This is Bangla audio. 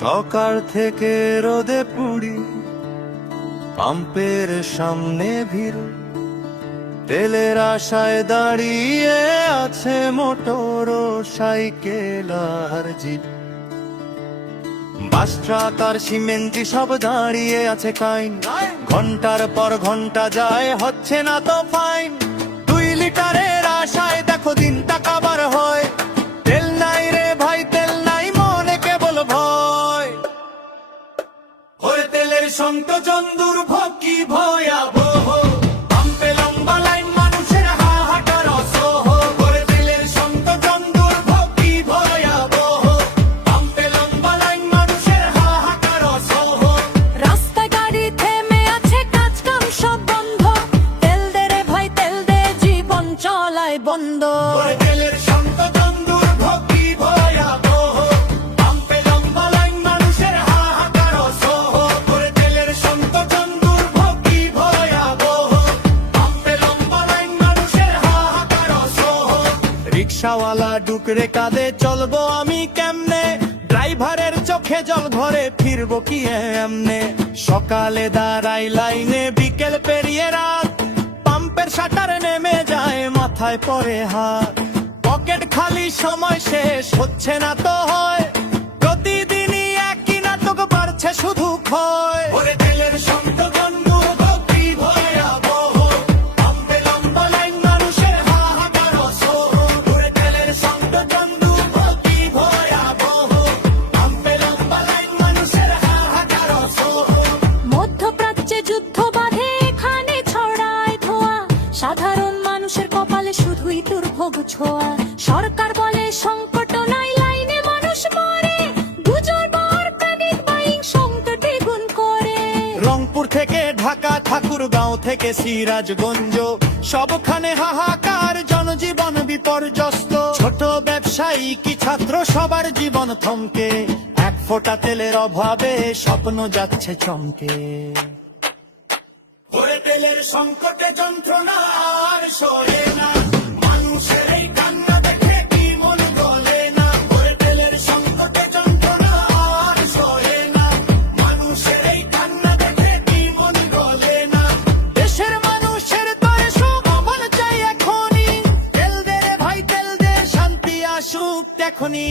সকাল থেকে রোদে পুড়ি, পাম্পের সামনে ভিড়, তেলের আশায় দাঁড়িয়ে আছে মোটর সাইকেল আর জিপ। বাস ট্রাক আর সিমেন্টি সব দাঁড়িয়ে আছে কাইন, ঘন্টার পর ঘন্টা যায় হচ্ছে না তো ফাইন। 2 লিটারের আশায় দেখো দিনটা কাবার হয়, তেল নাই রে ভাই তেল নাই, মনে কেবল ভয়। ওরে তেলের সংকোচন দুর্ভোগ কি ভয়াবহ, পাম্পে লম্বা লাইন মানুষের হাহাকার অসহ। ওরে তেলের সংকোচন দুর্ভোগ কি ভয়াবহ, পাম্পে লম্বা লাইন মানুষের হাহাকার অসহ। রাস্তায় গাড়ি থেমে আছে, কাজ কাম সব বন্ধ, তেল দে রে ভাই তেল দে, জীবন চলায় বন্ধ। ওরে তেলের সংকোচন দুর্ভোগ কি ভয়াবহ, পাম্পে লম্বা লাইন মানুষের হাহাকার অসহ। ওরে তেলের সংকোচন দুর্ভোগ কি ভয়াবহ, পাম্পে লম্বা লাইন মানুষের হাহাকার অসহ। রিকশাওয়ালা ডুকরে কাঁদে চলবো আমি কেমনে, ড্রাইভারের চোখে জল ভরে ফিরবো কি এমনে। সকালে দাঁড়াই লাইনে, বিকেল পেরিয়ে রাত, পাম্পের শাটার নেমে যায়, মাথায় পড়ে হাত। পকেট খালি, সময় শেষ হচ্ছে না তো হয়, প্রতিদিনই একই নাটক, বাড়ছে শুধু ক্ষয়। ওরে তেলের সংকোচন দুর্ভোগ কি ভয়াবহ, পাম্পে লম্বা লাইন মানুষের হাহাকার অসহ। ওরে তেলের সংকোচন দুর্ভোগ কি ভয়াবহ, পাম্পে লম্বা লাইন মানুষের হাহাকার অসহ। মধ্যপ্রাচ্যে যুদ্ধ বাঁধে, এখানে ছড়ায় ধোঁয়া, সাধারণ মানুষের কপালে শুধুই দুর্ভোগ ছোঁয়া। সরকার বলে সংকট নাই, লাইনে মানুষ মরে, গুজব আর প্যানিক বাইং সংকট দ্বিগুণ করে। রংপুর থেকে ঢাকা, ঠাকুরগাঁও থেকে সিরাজগঞ্জ, সবখানে হাহাকার, জনজীবন বিপর্যস্ত। ছোট ব্যবসায়ী কি ছাত্র, সবার জীবন থমকে, এক ফোঁটা তেলের অভাবে স্বপ্ন যাচ্ছে চমকে। ওরে তেলের সংকটে যন্ত্রণা আর সহে না, মানুষের এই কান্না দেখে কি মন গলে না। ওরে তেলের সংকটে যন্ত্রণা আর সহে না, মানুষের এই কান্না দেখে কি মন গলে না। দেশের মানুষের তরে সুখ আমল চাই এখনই, তেল দে রে ভাই তেল দে, শান্তি আসুক এখনই।